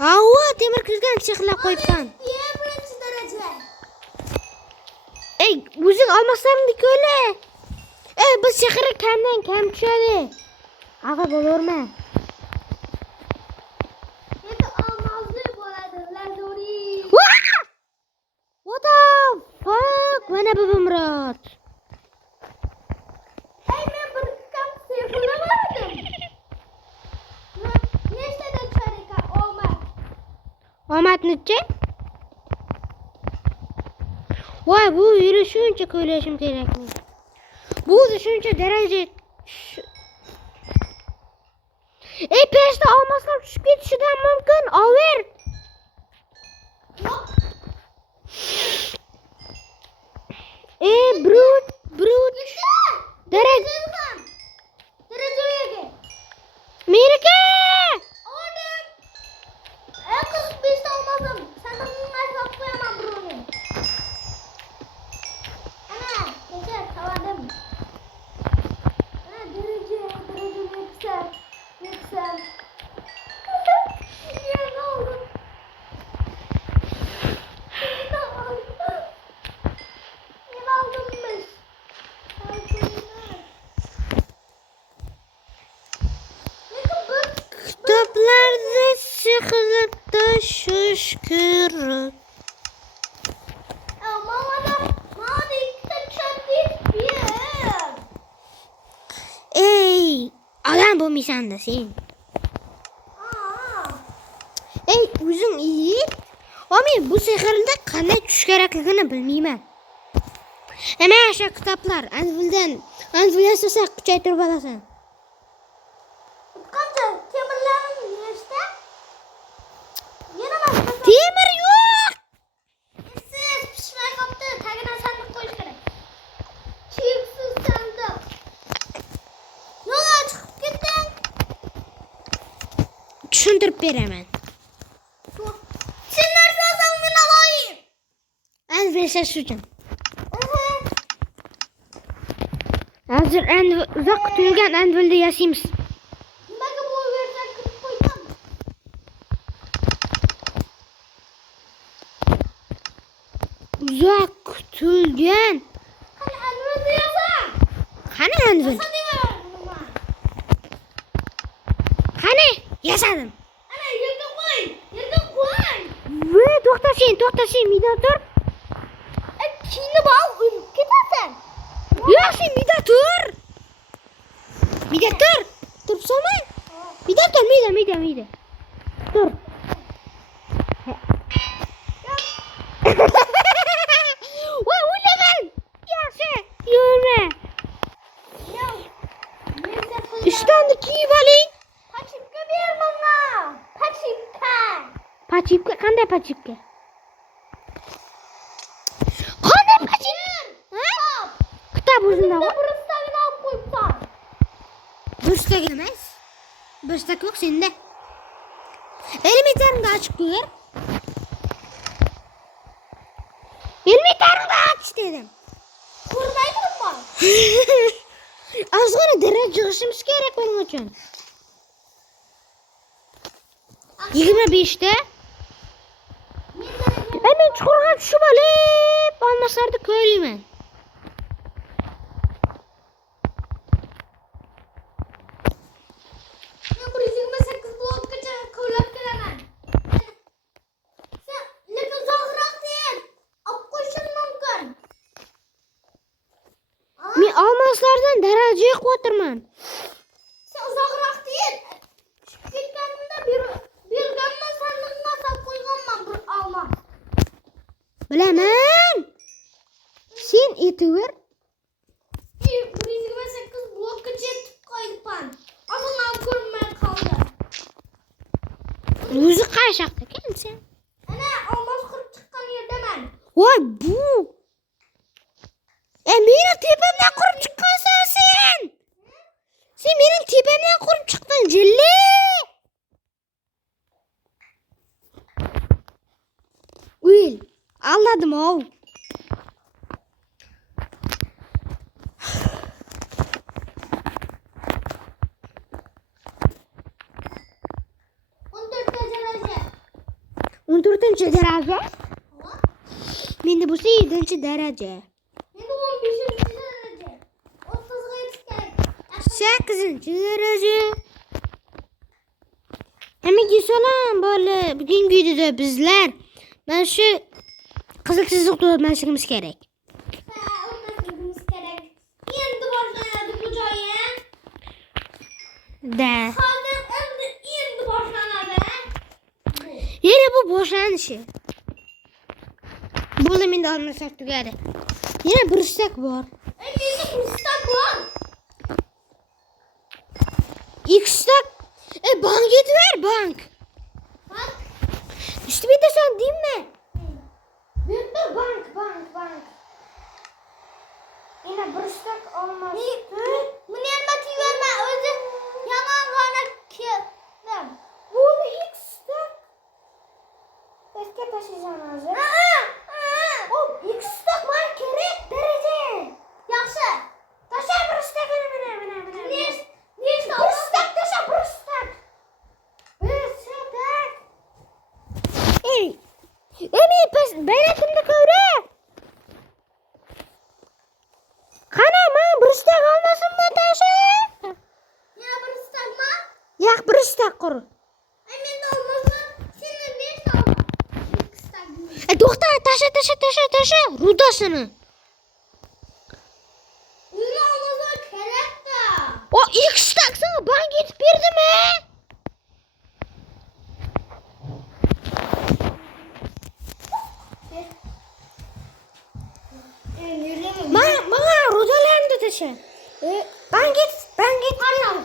Ava temir kırgan çiğlap koypan. Birinchi daraja. Ey, o'zing olmasangdik öyle. Ey, biz shahar kamdan kam tushadi. Ag'a bo'laverma. Endi olmazli bo'ladi, lazuri. What the fuck? Mana bu Murod. Ey, men bir kam sevilamadim. Nechtada tushar ekan omad? Omad necha? Voy, bu yeri shuncha ko'ylashim kerakmi? Bu shuncha daraja. Ey, peshda olmasam tushib ketishidan mumkin. Over. Ey, brut. Daraja. Darajaga. Meniki. Oldin. Ey, 45 ta olmasam, sanamga aytib qo'yaman birovni. Ana, kecha tavadim. Ana, daraja yüksel. Yana oldim. Yana aldımmış. Kitaplarda sıkılıkta şuşkürük. Mama da iki de çöp bir. Ey, adam bo'lmaysan da sen. Ey, o'zing iyi. Men bu sehrda qanday tush kerakligini bilmayman. Mana shu kitoblar anvildan yasasak kuchaytirib olasan. Qancha temirlarim nechta? Yana boshqa. Temir yo'q. Siz pishmay qopti, tagidan sandiq qo'yish kerak. Chipsiz sandiq. Yo'q, chiqib ketding. Tushuntirib beraman. Sen narsa olsang men oloyim. Anvil yasash uchun. Hozir uzoq kutilgan anvilda yasaymiz. Nimaga bu yerdan kirib qo'yding? Uzoq kutilgan. Qani anvilni yasa. Qani anvil? Qani? Yasadim. Ana yerga qo'y. Yerga qo'y. Voy, to'xta, miyda tur. Kiyinib ol, o'lib ketasan. Yo'q, sen miyda tur. Turibsanmi? Miyda tur, miyda. Tur. Voy, o'laman. Yaxshi, yurma. Ishtonni kiyib oling. Pachipka ber menga. Pachipka, qanday pachipka? Qanday pachipka? Kitob o'zingda. Buristagini olib qo'yibsan. Burstak emas. Burstak yo'q senda. Elementarni ochib ko'r. Elementarni och dedim. Ko'rmay turibman. Ozgina daraja yig'ishimiz kerak buning uchun. 25 ta. Men chuqurga tushib olib, olmaslarda ko'rayman. Men 128 blokgacha qo'llab kelaman. Sen lekin uzoqroq deyil. Olib qo'yishing mumkin. Men olmaslardan daraja yiqib Sen uzoqroq deyil. Chiqib ketganimda berganman, sandiqqa solib qo'yganman bir olmos. Bilaman. Sen aytaver. 128 blokgacha yetib qo'yibman. Ozgina olib ko'rmay qoldi. O'zi qayshaqda ekansan. Ana olmos qirib chiqqan yerdaman. Voy, bu. Meni tepamdan qurib chiqqansan sen. Sen meni tepamdan qurib chiqqan jilli. Uyl, aldadim ov. 14 daraja. Tamam. Menda bo'lsa 7 daraja. Endi 15 daraja. 30 ga yetish kerak. 8 daraja. Hammaga salom bola. Bugungi videoda bizlar mana shu qizil chiziqni o'rganishimiz kerak. O'rganishimiz kerak. Endi boshlanadi bu joyi. Da. Hozir endi boshlanadi. Yana bu boshlanishi. Bo'ldi, menda olmasak tugadi. Yana bir istak bor. Endi bir istak bor. X-tak. Bank yetiver, bank. Bak. İşte bir de sen değil mi? Dur bank. Yine bir istak olmaz. Buni ham verme. O'zi yomon g'ana keldim. Bu X-tak. Eski taşıyacağım hazır. O X-tak var gerek derece. Yaxshi. Taşa bir istak mine. Nechta? Bir istak taşa bir istak. Bir istak. Emi pes bayratimda ko'ra. Qana men bir istak olmasimmi taşa? Yana bir istakmi? Yo'q, bir istak qur. Menda olmasa seni nechta olaman? Istak. To'xta, taşa. Rudasini. Uni olmasa kerak-da. O X-tak sana bank yetib berdimi? Bana rudalarını da taşı. Ben git. Qanday?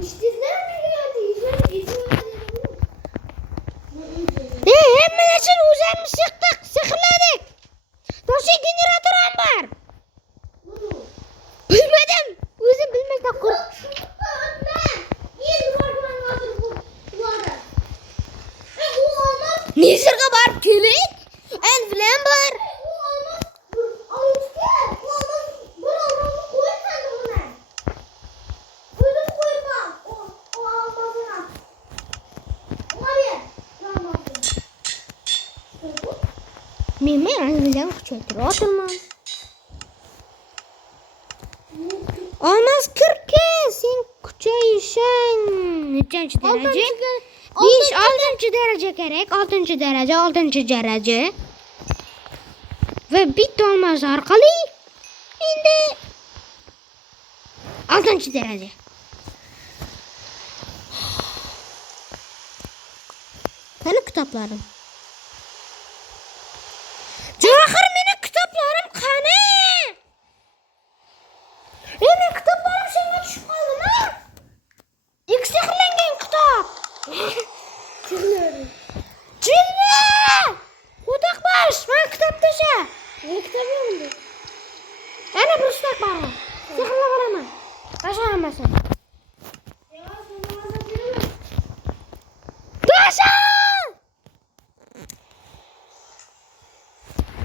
Müşteriler mi geldi? Hemen için üzerimi sıktık, sıkıladık. Taşı generatör var. Bilmedim. Özüm bilmekten kork. Nizirga barıp kelek. En filan var. Mimi anlayacağım küçültür. Oturma. Olmaz 40 sen küçeyişen. Nechanchi derece? 5 6 derece gerek. 6 derece. Ve bit olmaz orqali endi 6 derece. Qani kitoblarim? Johir meni kitoblarim qani? Meni kitoblarim senga tushib qoldimi? X sehrlangan kitob. Jinni! O'taq bosh, men kitob tasha. Ne kitabı oldu? Ana bir istak bor. Sehrlab olaman. Tasha hammasini. Tasha!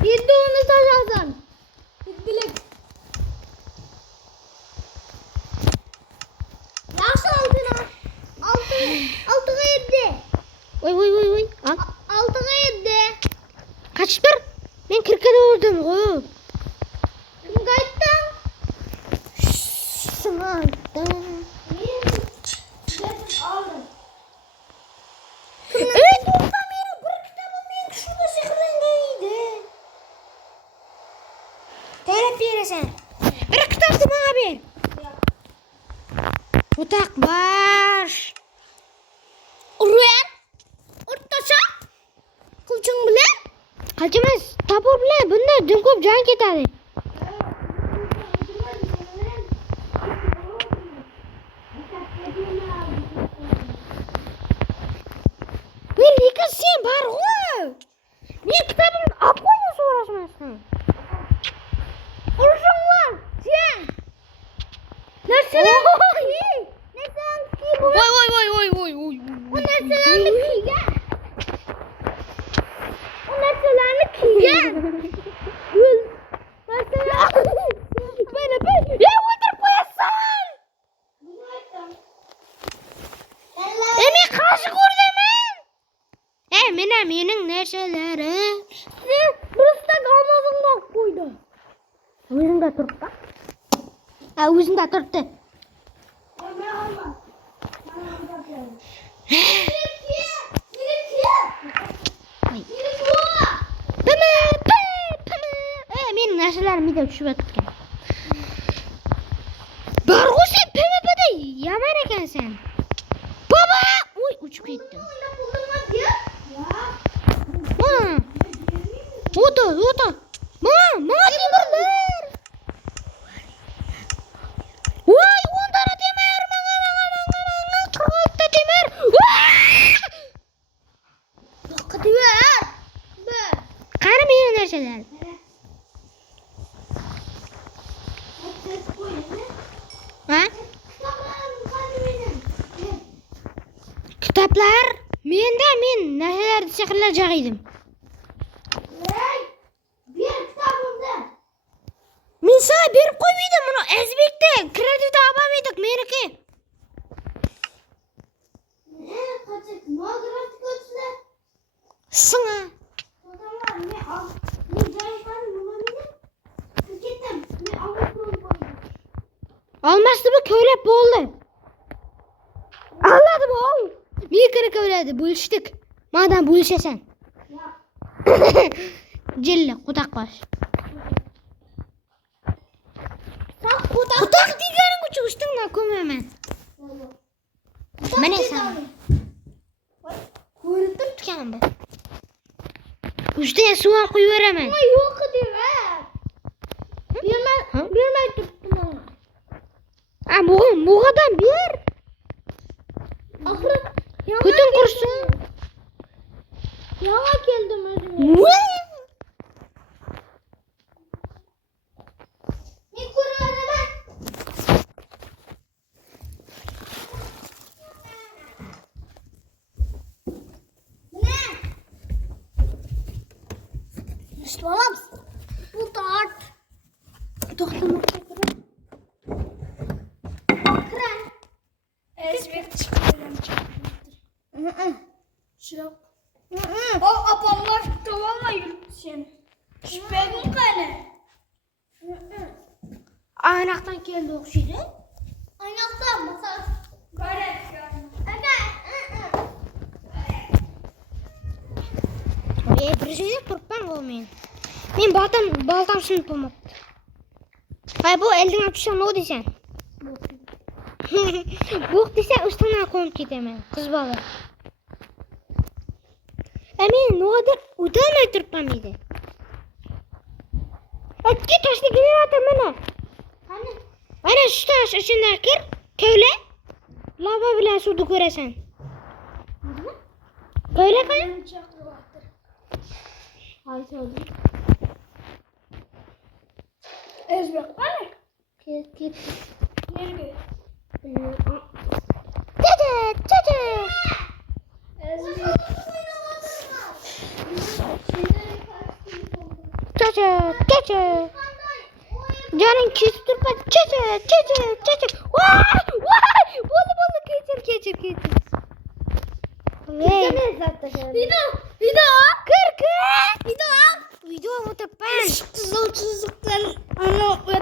Endi onu taşasan. Bilek. Yaxshi altına. Altıga yedi. Oy. Al. Altıga yedi. Kaçtır? Ben 40'a doğurdum. Oy. Kimga aytding? Sana aytdim. Aldım. To'xta meni bir kitobim men shunda sehrlangan edi. Terib berasan. Bir kitobni menga ber. O'taq bosh. Urgan. O'rtacha. Qilching bilan. Qilchimiz topur bilan bunda jim ko'p jon ketadi. Lekin sen barg'u. Men kitobimni olib qo'ying so'rashmasdan. Urushing var. Sen. Narsalarni kiy. Voy. O narsalarni kiygan. O narsalarni kiygan. Narsalarni. Ya o'tirib qo'yasan. Men qarshi ko'rdim. Men Mana mening narsalarim. Sen birisi qalmazingda qo'ydi. O'zingda turibdi. Ha, o'zingda turibdi. Mening narsalarim mida tushib yotgan. Barg'u sen PvP'da yaman ekansan. Baba! Oy, uchib ketdim. Mana. O'ta. Mana temirlar. Voy, 10 dona temir. Mana. 46 ta temir. Yo'qdilar. Qani mening narsalar? Ha? Kitoblar menda men narsalarni sehrlab jag'iydim. Men sana berib qo'ymaydim buni O'zbekda kreditda olmaydik meniki. Sina. Olmasdi bu ko'ylab bo'ldi. Aladi bu. Meni ko'yladi, bo'lishdik. Madam bo'lishasan. Jilla qutaq qosh. Qutaq deganing uchun ustingdan ko'maman. Mana sen. Ko'rib turibgan bu. Ustiga suv quyib beraman. Yo'qdilar. Bermay turibdim. Ha, bug'adan ber. Oxiri Ko'tin qursin. Yana keldim o'zim. Men ko'raman. Mana. Müslümanız. Bu tart. To'xtama. Kran. Ezber çıkıyorum. Şurap. O apamlar tavalla yürüttü seni. Şüphelim kayne. Aynaqdan keldi o'xshaydi. Aynaktan masa. Gayret. Bir şeyde turibman bu men. Men baltam sinib bo'lmoqda. Hay bu eldingdan tushsa nima deysan? Bo'q desa ustimdan qo'yib ketaman, qiz bola. Men nimadir o'tolmay turibman edi. Ikki toshli generator mana. Hani? Mana shu tosh ichidan kir, ko'la. Lava bilan suvni ko'rasan. Ko'la qani? Hay söyle. Ezber kayne. Ket. Nereye? Çaça. Ezber. Çaça. Canın kesip durma. Çaça. Vay. Bolu geçir. Video. Kır. Video mu tepen? Kızıl çocuklar onu